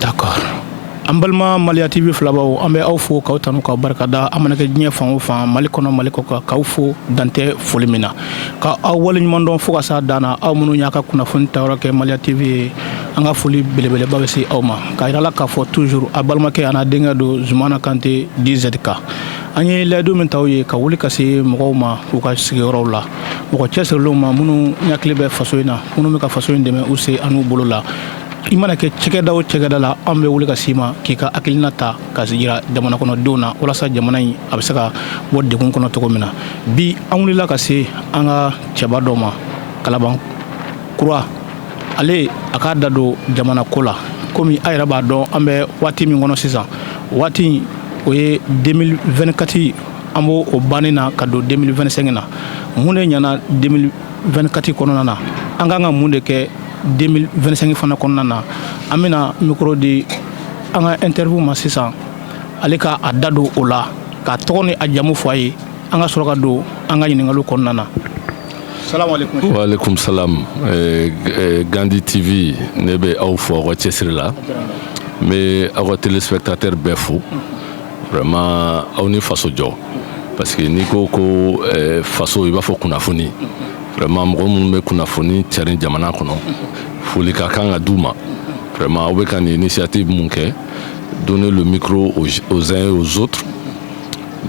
D'accord. An balima Maliya TV filabaw an bɛ aw fo k'aw tanu k'aw barikada an mana kɛ diɲɛ fan o fan Mali kɔnɔ Mali kɔ kan k'aw fo dantɛ foli min na ka aw waleɲuman dɔn fo ka s'a dan na aw minnu y'a ka kunnafoni tayɔrɔ kɛ Maliya TV ye an ka foli belebeleba bɛ se aw ma k'a yira la k'a fɔ toujours a balimakɛ a n'a denkɛ don Zumana Kante DZK an ye layidu min t'aw ye ka wuli ka se mɔgɔw ma k'u ka sigiyɔrɔw la mɔgɔ cɛsirilenw ma minnu ɲakili bɛ faso in na minnu bɛ ka faso in dɛmɛ u se an'u bolo la i mana kɛ cɛkɛda o cɛkɛda la an bɛ wuli ka s'i ma k'i ka hakilina ta ka yira jamana kɔnɔdenw na walasa jamana in a bɛ se ka bɔ degun kɔnɔ cogo min na bi an wulila ka se an ka cɛba dɔ ma Kalaban Kura ale a k'a da don jamana ko la komi a yɛrɛ b'a dɔn an bɛ waati min kɔnɔ sisan waati o ye 2024 an b'o o bannen na ka don 2025 na mun de ɲɛna 2024 kɔnɔna na an kan ka mun de kɛ 2025 fana kɔnɔna na an bɛna micro di an ka interview ma sisan ale ka a da don o la ka tɔgɔ ni a jamu fɔ a ye an ka sɔrɔ ka don an ka ɲininkaliw kɔnɔna na. Salamu alaikum. Wa alaikum salam. Gandhi TV ne bɛ aw fo aw ka cɛsiri la n bɛ aw ka téléspectateur bɛɛ fo vraiment aw ni faso jɔ parce que n'i ko ko faso i b'a fɔ kunnafoni vraiment mɔgɔ minnu bɛ kunnafoni cari jamana kɔnɔ foli ka kan ka d'u ma vraiment aw bɛ ka nin initiative mun kɛ donner le micro aux uns et aux autres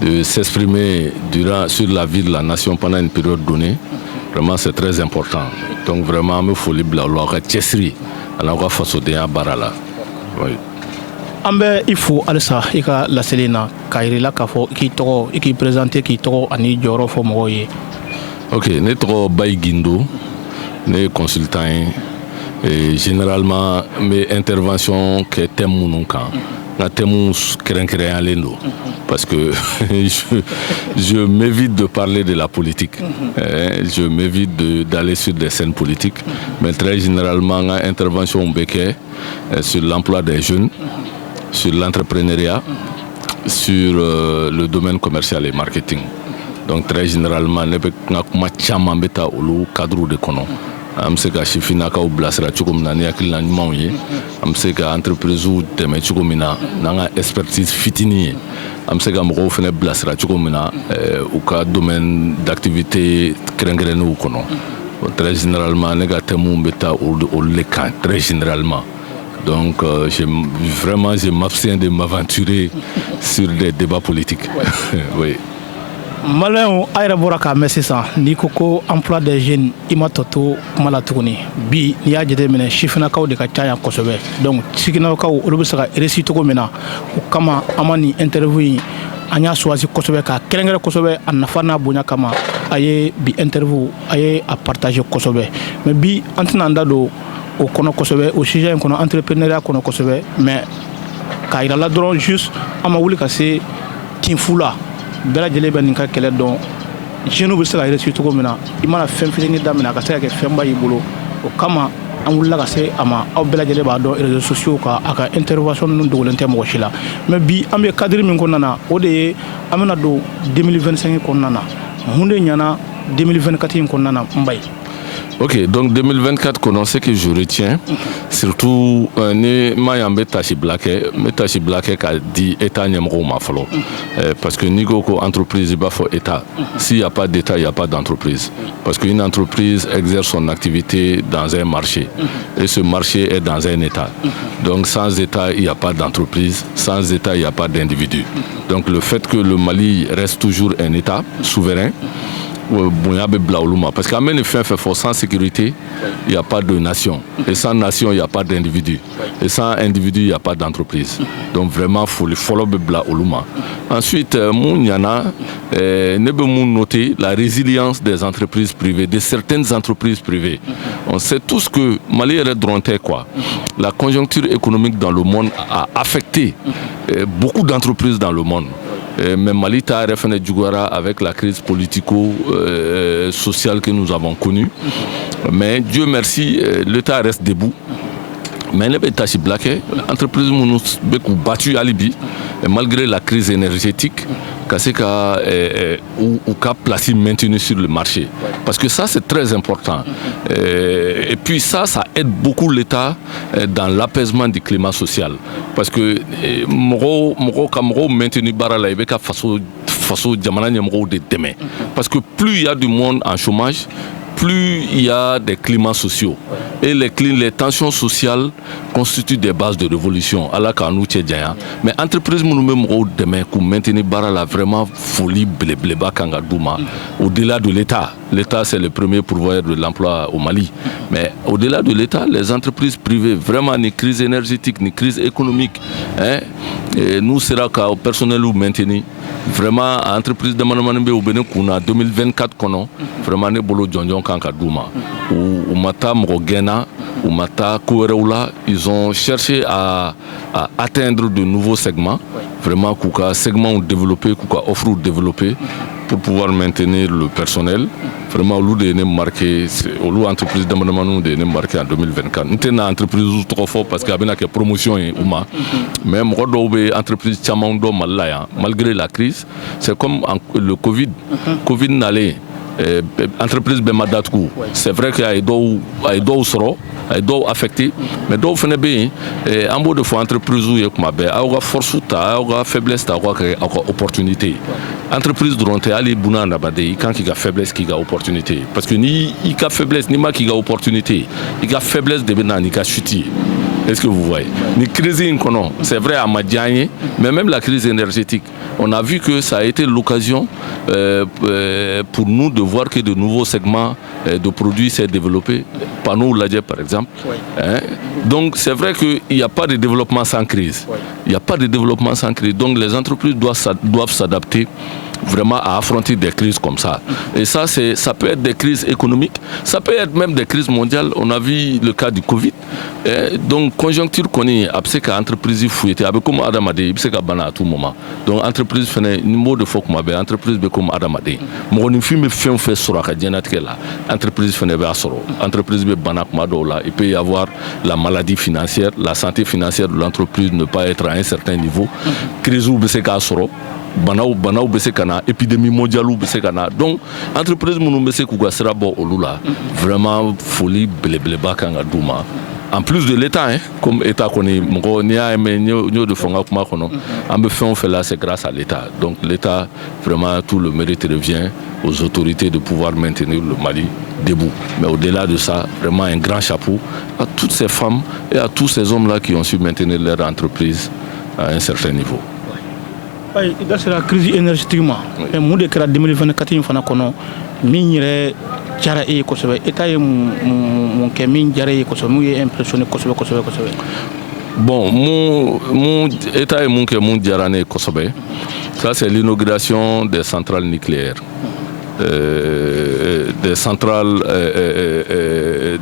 de s'exprimer sur la vie de la nation pendant une période donnée vraiment c'est très important donc vraiment an bɛ foli bila aw ka cɛsiri a n'aw ka fasodenya baara la. An bɛ i fo halisa i ka laseli na k'a yir'i la k'a fɔ i k'i tɔgɔ i k'i présenter k'i tɔgɔ ani jɔyɔrɔ fɔ mɔgɔw ye. Ok, ne tɔgɔ Bayi Gindo, ne ye consultant ye et généralement n bɛ intervention kɛ thème minnu kan n ka thème kɛrɛnkɛrɛnyalen don parce que je m'évite de parler de la politique, je m'évite d'aller sur des scènes politiques, mais très généralement n ka intervention bɛ kɛ sur l'emploi des jeunes, sur l'entrepreneuriat, sur le domaine commercial et marketing. Donc très généralement ne bɛ n ka kuma caman bɛ taa olu cadre de kɔnɔ an bɛ se ka sifinnakaw bilasira cogo min na ni hakilina ɲumanw ye an bɛ se ka entreprise dɛmɛ cogo min na n'an ka expertise fitinin ye an bɛ se ka mɔgɔw fana bilasira cogo min na u ka domaine d'activité kɛrɛnkɛrɛnnenw kɔnɔ très généralement ne ka thèmes bɛ taa olu de kan très généralement. Donc vraiment je m'abstiens de m'aventurer sur des débats politiques. Oui. Maliyɛnw a yɛrɛ bɔra k'a mɛn sisan n'i ko emploi des jeunes i ma tɔ to kuma la tuguni bi n'i y'a jateminɛ sifinnakaw de ka ca yan kosɛbɛ donc sifinnakaw olu bɛ se ka réussir cogo min na o kama an ma nin interview in an y'a choisi kosɛbɛ k'a kɛrɛnkɛrɛn kosɛbɛ a nafa n'a bonya kama a ye bi interview a ye a partager kosɛbɛ mais bi an tɛna an da don o kɔnɔ kosɛbɛ o sujet in kɔnɔ entrepreneuriat kɔnɔ kosɛbɛ mais k'a yira la dɔrɔn juste an ma wuli ka se tinfu la bɛɛ lajɛlen bɛ nin ka kɛlɛ dɔn jeunes bɛ se ka réussir cogo min na i mana fɛn fitinin daminɛ a ka se ka kɛ fɛnba y'i bolo o kama an wulila ka se a ma aw bɛɛ lajɛlen b'a dɔn réseaux sociaux kan a ka intervention ninnu dogolen tɛ mɔgɔ si la mais bi an bɛ cadre min kɔnɔna na o de ye an bɛna don 2025 kɔnɔna na mun de ɲɛna 2024 in kɔnɔna na n ba ye. Ok, donc 2024 kɔnɔ ce que je retiens surtout ni ma y'an bɛ tâche bila kɛ n bɛ tâche bila kɛ k'a di état ɲɛmɔgɔw ma fɔlɔ parce que n'i ko entreprise i b'a fɔ état s'il y a pas d'état il y a pas d'entreprise parce qu'une entreprise exerce son activité dans un marché et ce marché est dans un état donc sans état il y a pas d'entreprise, sans état il y a pas d'individu. Donc le fait que le Mali reste toujours un état souverain bonya bɛ bila olu ma parce que an bɛ nin fɛn fɛn fɔ sans sécurité il n'y a pas de nation et sans nation il n'y a pas d'individu et sans individu il n'y a pas d'entreprise donc vraiment foli fɔlɔ bɛ bila olu ma. Ensuite mun ɲana ne bɛ mun noter la résilience des entreprises privées, de certaines entreprises privées. On sait tous que Mali yɛrɛ dɔrɔn tɛ quoi, la conjoncture économique dans le monde a affecté beaucoup d'entreprises dans le monde. Mais Mali ta yɛrɛ fana juguyara avec la crise politico-sociale que nous avons connue. Mais Dieu merci, l'État reste debout. mais ne bɛ tasi bila kɛ entreprise minnu bɛ k'u battu hali bi malgré la crise énergétique ka se ka u ka place maintenue sur le marché parce que ça c'est très important et puis ça aide beaucoup l'État dans l'apaisement du climat social parce que mɔgɔw ka mɔgɔw maintenu baara la i bɛ ka faso jamana ɲɛmɔgɔw de dɛmɛ parce que plus il y a du monde en chômage, plus il y a des climats sociaux. Et les tensions sociales constituent des bases de révolution. Mais entreprise nous-mêmes demain pour maintenir barra vraiment folie bleba kangadouma. Au-delà de l'État, l'État c'est le premier pourvoyeur de l'emploi au Mali. Mais au-delà de l'État, les entreprises privées, vraiment ni crise énergétique, ni crise économique, et nous sera qu'au personnel ou maintenir. Vraiment, entreprise de Manamanbe au Bénin, 2024, vraiment, ne bolo djonjon kanka douma. Ou mata mrogena, ou mata kouereoula, ils ont cherché à atteindre de nouveaux segments. Vraiment, kouka segments développés, kouka offre développés pour pouvoir maintenir le personnel. Vraiment, au lieu de marquer, au lieu entreprise de Manamanbe de marquer en 2024. Nous sommes une entreprise trop fort parce qu'il y a une promotion et ouma. Mais entreprise chamando malaya malgré la crise, c'est comme le Covid. Covid n'allait. Entreprise Bemadatu, c'est vrai qu'il y a des soro, il y a des affectés, mais d'autres font bien. En mode de fois entreprise où il y a force, il y a faiblesse, il y a opportunité. Entreprise durant les bouna nabadé, quand il y a faiblesse, il y a opportunité. Parce que ni il y a faiblesse, ni ma qui a opportunité, il y a faiblesse de benan, il y a chuti. Est-ce que vous voyez? Ni crise c'est vrai à Madiagne, mais même la crise énergétique, on a vu que ça a été l'occasion pour nous de voir que de nouveaux segments de produits s'est développé, panneaux Ladje par exemple. Donc c'est vrai qu'il n'y a pas de développement sans crise. Il n'y a pas de développement sans crise. Donc les entreprises doivent s'adapter vraiment à affronter des crises comme ça. Et ça peut être des crises économiques, ça peut être même des crises mondiales. On a vu le cas du Covid. Donc conjoncture qu'on est, après que l'entreprise fouillée, avec comme Adamade, il s'est bana à tout moment. Donc entreprise fait un mot de faut que entreprise comme Adamade. Mon film fait sur la là. Entreprise fait un soro. Entreprise be bana là. Il peut y avoir la maladie financière, la santé financière de l'entreprise ne pas être à un certain niveau. Crise ou c'est soro. Banao bese kana épidémie mondiale ou bese kana donc entreprise munu bese kuga sera bo olula vraiment folie bleba kanga douma en plus de l'état comme état connaît mon nia mais nyo de fonga kuma kono on fait là c'est grâce à l'état donc l'état vraiment tout le mérite revient aux autorités de pouvoir maintenir le Mali debout mais au-delà de ça vraiment un grand chapeau à toutes ces femmes et à tous ces hommes là qui ont su maintenir leur entreprise à un certain niveau. Dans la crise énergétique, mais mon décret 2024 il faut qu'on mine jara e kosobe état mon kemin jara e kosobe mu impressionné kosobe. Bon mon état et mon jara ne kosobe ça c'est l'inauguration des centrales nucléaires. Des centrales,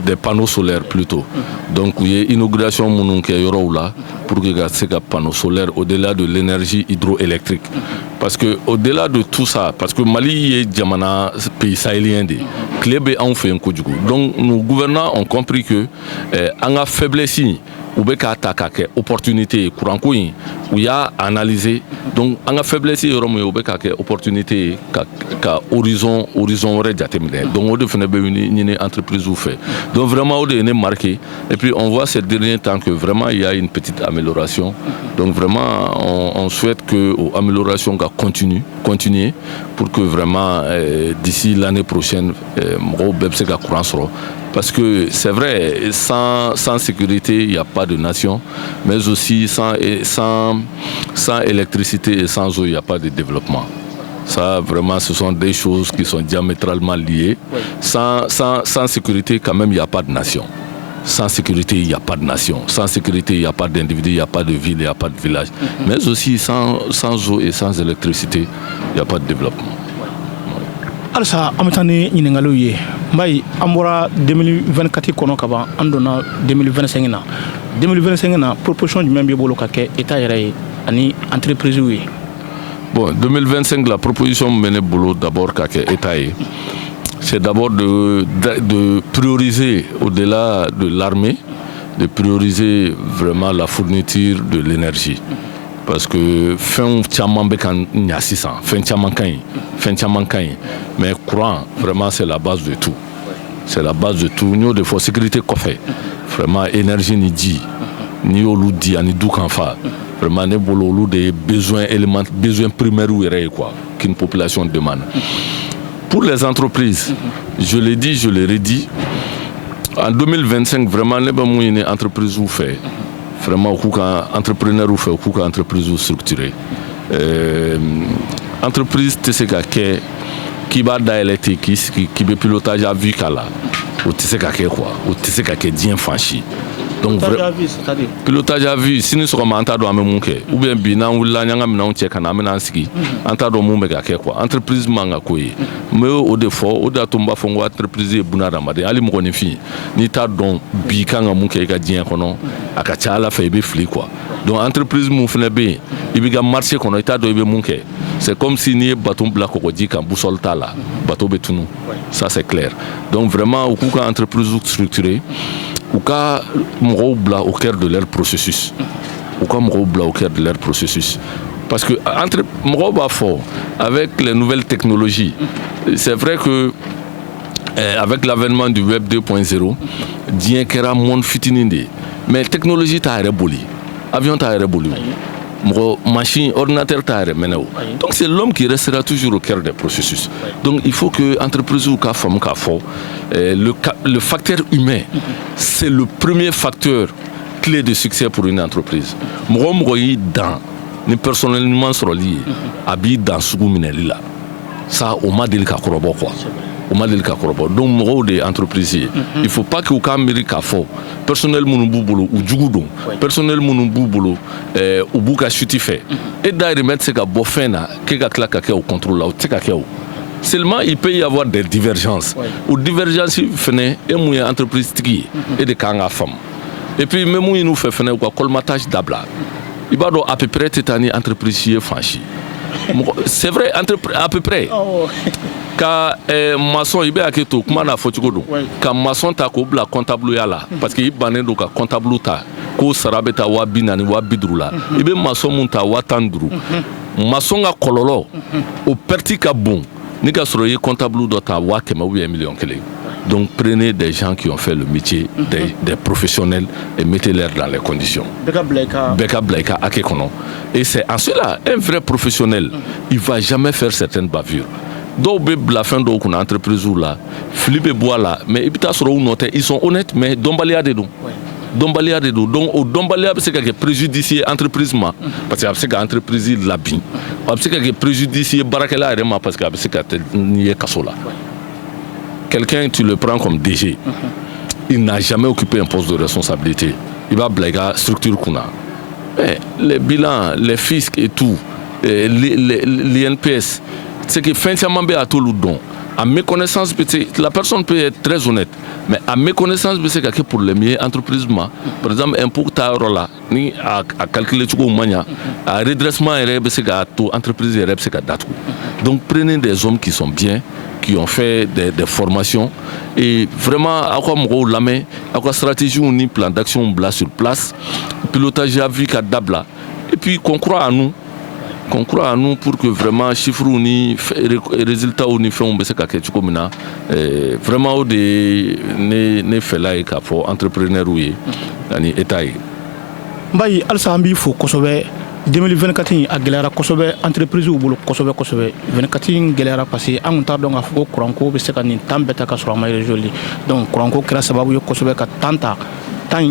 des panneaux solaires plutôt. Donc il y a une inauguration là pour que ces panneaux solaires au-delà de l'énergie hydroélectrique. Parce que au-delà de tout ça, parce que Mali est Djamana, pays sahélien, Clébé en fait un coup du coup. Donc nos gouvernants ont compris que en a faiblesse ou bien attaquer opportunité courant où il y a analysé donc en a faiblesse ou bien opportunité horizon donc on devait une entreprise ou fait donc vraiment on est marqué et puis on voit ces derniers temps que vraiment il y a une petite amélioration donc vraiment on souhaite que l'amélioration continuer pour que vraiment d'ici l'année prochaine courant sera. Parce que c'est vrai, sans sécurité, il n'y a pas de nation, mais aussi sans électricité et sans eau, il n'y a pas de développement. Ça, vraiment, ce sont des choses qui sont diamétralement liées. Sans sécurité, quand même, il n'y a pas de nation. Sans sécurité, il n'y a pas de nation. Sans sécurité, il n'y a pas d'individu, il n'y a pas de ville, il n'y a pas de village. Mais aussi, sans eau et sans électricité, il n'y a pas de développement. Alsa amatani ñiningalo ye mbay ambora 2024 kono kaba andona 2025 na proposition du même bolo ka ke état yere ani entreprise oui. Bon 2025 la proposition menée bolo d'abord ka ke état c'est d'abord de prioriser au-delà de l'armée de prioriser vraiment la fourniture de l'énergie. Parce que fin caman bɛ kan ɲa sisan, fin caman ka ɲi, mais courant vraiment c'est la base de tout. C'est la base de tout. Nous de fois sécurité kɔfɛ, vraiment énergie ni ji, ni y'olu di ani du kan fa. Vraiment ne bolo olu de besoins primaires yɛrɛ ye quoi qu'une population demande. Pour les entreprises, je l'ai dit, je l'ai redit, en 2025 vraiment ne bɛ mun ɲini entreprise u fɛ. Vraiment, au entrepreneur ou fait au entreprise ou structurée. Entreprise, tu sais qui va d'ailleurs qui veut pilotage à vue qu'à la, ou tu sais quoi, ou tu sais bien franchi. Donc pilotage à vue, si nous sommes en train de faire ou bien bilan ou là nous avons check en amenant ski, en train de faire quoi, entreprise manga quoi. Mais au défaut, au datumba fongo entreprise buna ramade, ali mo konifi, ni ta don bi kanga munke ka dien kono, akacha la fa ibe fli quoi. Donc entreprise mu fene be, ibiga marché kono ita do ibe munke. C'est comme si ni bateau blanc kokodi kan boussole ta là, bateau betunu. Ça c'est clair. Donc vraiment au coup entreprise structurée ou qu'à m'roubla au cœur de leur processus. Ou qu'à m'roubla au cœur de leur processus. Parce que entre m'rouba fort avec les nouvelles technologies, c'est vrai que avec l'avènement du web 2.0, bien qu'il y a monde fitininde, mais technologie t'a rébolé, avion t'a rébolé. Machine, ordinateur tare maintenant. Donc c'est l'homme qui restera toujours au cœur des processus. Donc il faut que l'entreprise ou la femme le facteur humain, c'est le premier facteur clé de succès pour une entreprise. Moi, dans personnellement sur lié, habite dans ce là. Ça, on m'a dit le cas quoi. Donc moi des entreprises, il faut pas que au Amérique fort personnel mon boulot ou djugudon personnel mon boulot ou buka chuti fait et d'ailleurs mettre ce que bofena que claque au contrôle là au tika seulement il peut y avoir des divergences ou divergences fene et mon entreprise tiki et de kanga femme et puis même il nous fait fene quoi colmatage d'abla il va à peu près tétani entreprise franchi c'est vrai à peu près ka maçon il be aketo kuma na fotigo do ka maçon ta ko bla comptable ya la parce que il bané do ka comptable ta ko sarabeta wa binani wa bidrula il be maçon mun ta wa tandru maçon ga kololo au perti ka bon ni ka soro ye comptable do ta wa kema ou 1 million kele. Donc prenez des gens qui ont fait le métier, des professionnels et mettez-les dans les conditions. Beka Blaika akekono. Et c'est en cela un vrai professionnel, il ne va jamais faire certaines bavures. Donc la fin de l'entreprise là, Philippe boit là, mais ils sont honnêtes, mais dombalia de nous. Dombalia de nous. Donc au dombalia c'est quelque préjudicié entreprise parce que c'est entreprise la bin. C'est quelque préjudicié barakela parce que c'est quelque nié kasola. Quelqu'un, tu le prends comme DG, il n'a jamais occupé un poste de responsabilité. Il va blaguer structure qu'on a. Mais les bilans, les fiscs et tout, l'INPS, c'est que fin de à tout le don. À mes connaissances, la personne peut être très honnête, mais à mes connaissances, c'est que pour les meilleures entreprises, par exemple, un peu là, ni à calculer tout le monde, à redressement, c'est que toute entreprise, c'est que donc prenez des hommes qui sont bien, qui ont fait des formations et vraiment à quoi la main, à quoi stratégie ou ni plan d'action sur place, pilotage à vie qu'à dabla et puis qu'on croit à nous pour que vraiment chiffre ou ni résultat ou ni fait on baisse quelque chose comme ça vraiment au des ne fait là et qu'il faut entrepreneur ou yani état mbayi alsa ambi fo kosobe 2024 a gɛlɛyara kosɛbɛ entreprise bolo kosɛbɛ 24 gɛlɛyara parce que an t'a dɔn k'a fɔ ko kuranko bɛ se ka nin temps bɛɛ ta ka sɔrɔ a ma résolue donc kuranko kɛra sababu ye kosɛbɛ ka temps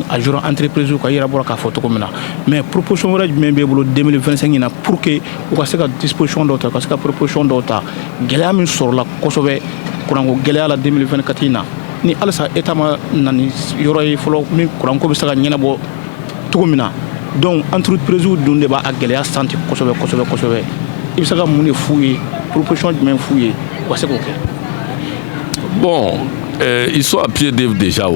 a jour entreprise ka yira bɔra k'a fɔ cogo min na mais proposition wɛrɛ jumɛn b'e bolo 2025 in na pour que u ka se ka disposition dɔw ta ka se ka proposition dɔw ta gɛlɛya min sɔrɔla kosɛbɛ kuranko gɛlɛya la 2024 in na ni alisa état ma na ni yɔrɔ ye fɔlɔ min kuranko bɛ se ka ɲɛnabɔ cogo min na. Donc entreprise dun de b'a gɛlɛya santi kosɛbɛ i bɛ se ka mun de f'u ye proposition jumɛn f'u ye u ka se k'o kɛ. Bon, ils sont à pied d'œuvre déjà.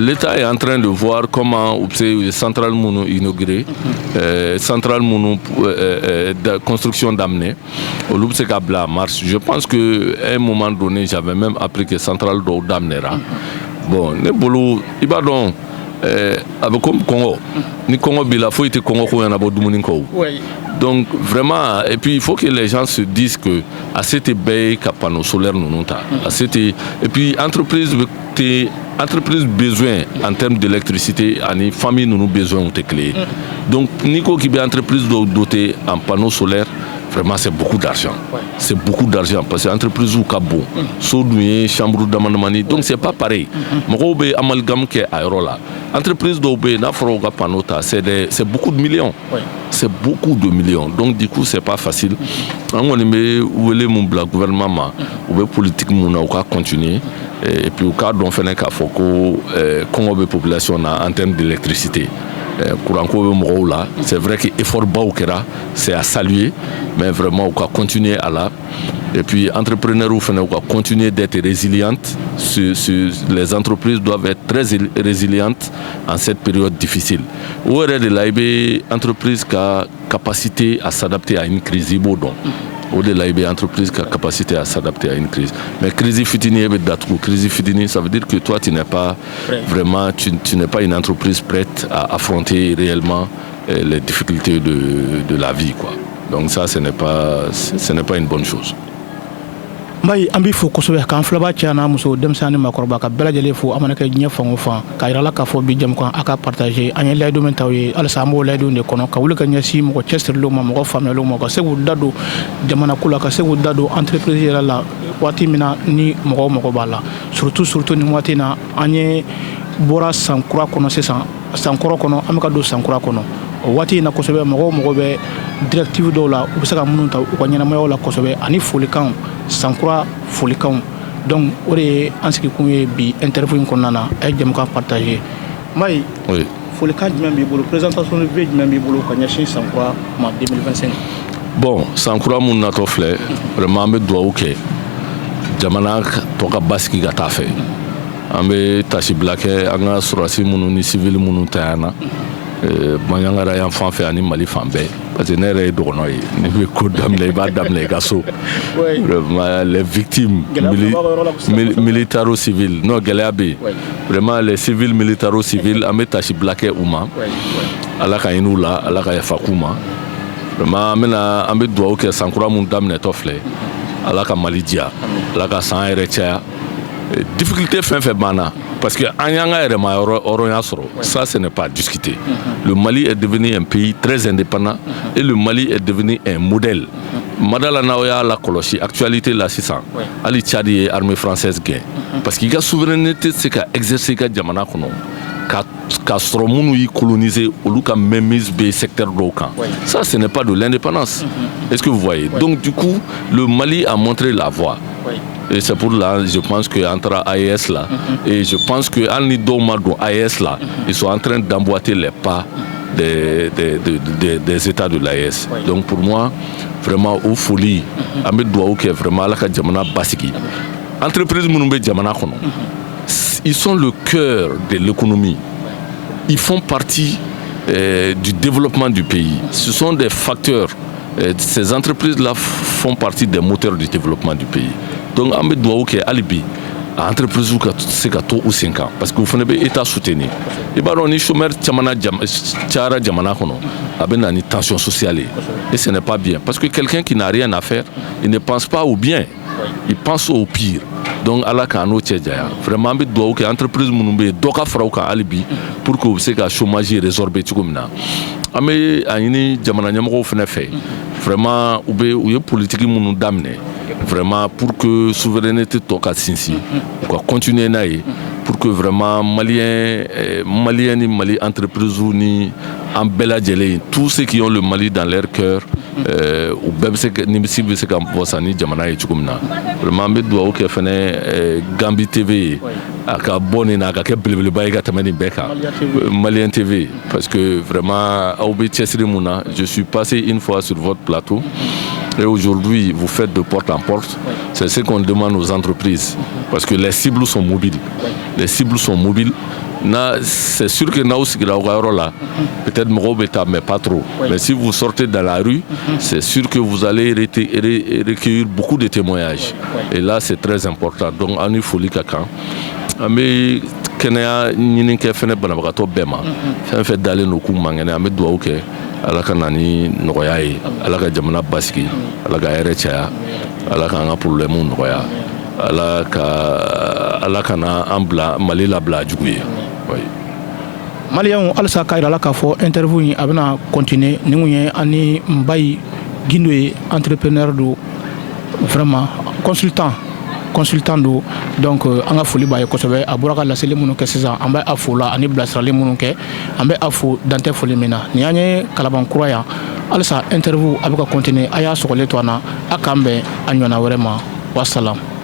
L'État est en train de voir comment la centrale Mounou inaugurée, centrale Mounou construction d'amener, au Loubsekabla marche. Je pense qu'à un moment donné, j'avais même appris que centrale d'amenera. Bon, il va donc avec comme Congo. Ni Congo bila faut être Congo ko yana bodumuni ko. Donc vraiment, et puis il faut que les gens se disent que à cette baie panneau solaire nous ta. Et puis entreprise besoin en termes d'électricité, les familles nous besoin de clés. Donc Nico qui est entreprise dotée en panneaux solaires, vraiment c'est beaucoup d'argent. C'est beaucoup d'argent parce que l'entreprise ou Cabo, Sodouye, Chambre d'amendement, donc c'est pas pareil. Mogobe amalgame qui est là. Entreprise d'Obé, Nafroga Panota, c'est beaucoup de millions. C'est beaucoup de millions. Donc du coup c'est pas facile. On est où est mon gouvernement, où est politique mon a continuer. Et puis au cas d'on fait qu'à Foko, Congo de population en termes d'électricité. C'est vrai que l'effort Baoukera, c'est à saluer, mais vraiment on va continuer à là. Et puis entrepreneurs on va continuer d'être résilientes. Les entreprises doivent être très résilientes en cette période difficile. Où est de l'entreprise qui a capacité à s'adapter à une crise ibodon. Au-delà de l'entreprise qui a capacité à s'adapter à une crise. Mais crise fitini, ça veut dire que toi, tu n'es pas vraiment, tu n'es pas une entreprise prête à affronter réellement les difficultés de la vie, quoi. Donc ça, ce n'est pas une bonne chose. Mbaye ambi fo kosebe kan flaba tiana muso demsani makorba ka belajele fo amana kay nya fango fa ka irala ka fo bi jam ko aka partager anya laydo men tawi ala samo laydo ne kono ka wulka nya si mo chester lo mo famel lo mo ka segu dado jamana kula ka segu dado entreprise la wati mina ni mo bala surtout ni wati na anye bora sankura kono sesan sankura kono amaka do sankura kono wati na kosebe mo be directive do la u saka munun ta ko nyana mayo la kosebe ani folikan sankura folikan donc ore ansiki ko bi interview ko nana ay jam ka partager may oui folikan jam bi bolo présentation de veg même bi bolo ko nyashi sankura ma 2025 bon sankura mun na to fle vraiment me do ok jamana to ka baski ga ta fe ambe tashi blake anga surasi munu ni civil munu tayana Manyangara yan fan fait ani Mali fan be parce que nere dono yi ni be ko damle ba damle gaso les victimes militaro-civils non geleabe vraiment les civils militaro-civils ameta shi blacké uma ala ka inula ala ka fakuma vraiment amena ambe do ok sankura mun damne tofle ala ka Mali dia ala ka san erecha difficulté fait bana parce que ça ce n'est pas discuté. Le Mali est devenu un pays très indépendant et le Mali est devenu un modèle. Madala Naoya la Koloshi, actualité la 600. Ali Tchadi et armée française gagne. Parce qu'il y a souveraineté, c'est qu'à exercer qu'à Djamana Kono. Qu'à Stromoun coloniser ou qu'à mémise le secteur d'Okan. Ça ce n'est pas de l'indépendance. Est-ce que vous voyez? Donc du coup, le Mali a montré la voie. Et c'est pour là, je pense qu'entre AES là, et je pense que Alni Domado AES là, ils sont en train d'emboîter les pas des États de l'AES. Donc pour moi, vraiment, au folie, Ahmed Douaou qui est vraiment là, Djamana Basiki. Entreprise Mounoumbe Djamana Kono, ils sont le cœur de l'économie. Ils font partie du développement du pays. Ce sont des facteurs. Ces entreprises-là font partie des moteurs du développement du pays. Donc, Ahmed Douaou qui est alibi, entreprise ou c'est 4 ou 5 ans, parce que vous faites l'État soutenu. Et bien, on est chômeur, tchara djamana kono, avec une tension sociale. Et ce n'est pas bien, parce que quelqu'un qui n'a rien à faire, il ne pense pas au bien, il pense au pire. Donc, Allah kano tchedjaya. Vraiment, Ahmed Douaou qui est entreprise mounoumbe, doka frauka alibi, pour que vous ayez le chômage résorbé tchoukoumina. Ame ayini jamana nyamoko fene fait vraiment ou ye politique mounou damne vraiment pour que souveraineté toka sinsi quoi continuer naïe pour que vraiment malien ni Mali entreprise ni en bella djele tous ceux qui ont le Mali dans leur cœur ou bébé ni cible c'est comme posani jamana etchukumna vraiment me doit ok fene Gambi TV aka bonne na aka belebele bayga tamani beka Malien TV parce que vraiment Aoubé Tchesri Mouna je suis passé une fois sur votre plateau et aujourd'hui vous faites de porte en porte c'est ce qu'on demande aux entreprises parce que les cibles sont mobiles c'est sûr que là, peut-être mais pas trop. Mais si vous sortez dans la rue, c'est sûr que vous allez recueillir beaucoup de témoignages. Et là, c'est très important. Donc, on est folie caca. Mais kɛnɛya ɲini kɛ fɛnɛ banabagatɔ bɛɛ ma fɛn fɛn dalen don k'u man kɛnɛ an bɛ dugawu kɛ ala ka na ni nɔgɔya ye ala ka jamana basigi ala ka hɛrɛ caya ala k'an ka problɛmuw nɔgɔya ala ka na an bila mali labila jugu ye maliyɛnw halisa k'a yira la k'a fɔ interview in a bɛna continuer ni kun ye ani Mbaye Gindo ye entrepreneur do vraiment consultant do donc an ka foli b'a ye kosɛbɛ a bɔra ka laseli minnu kɛ sisan an bɛ a fo la ani bilasirali minnu kɛ an bɛ a fo dantɛ foli min na ni y'an ye kalabankura yan halisa interview a bɛ ka continuer a y'a sɔgɔlen to an na a k'an bɛn a ɲɔgɔnna wɛrɛ ma wasalam.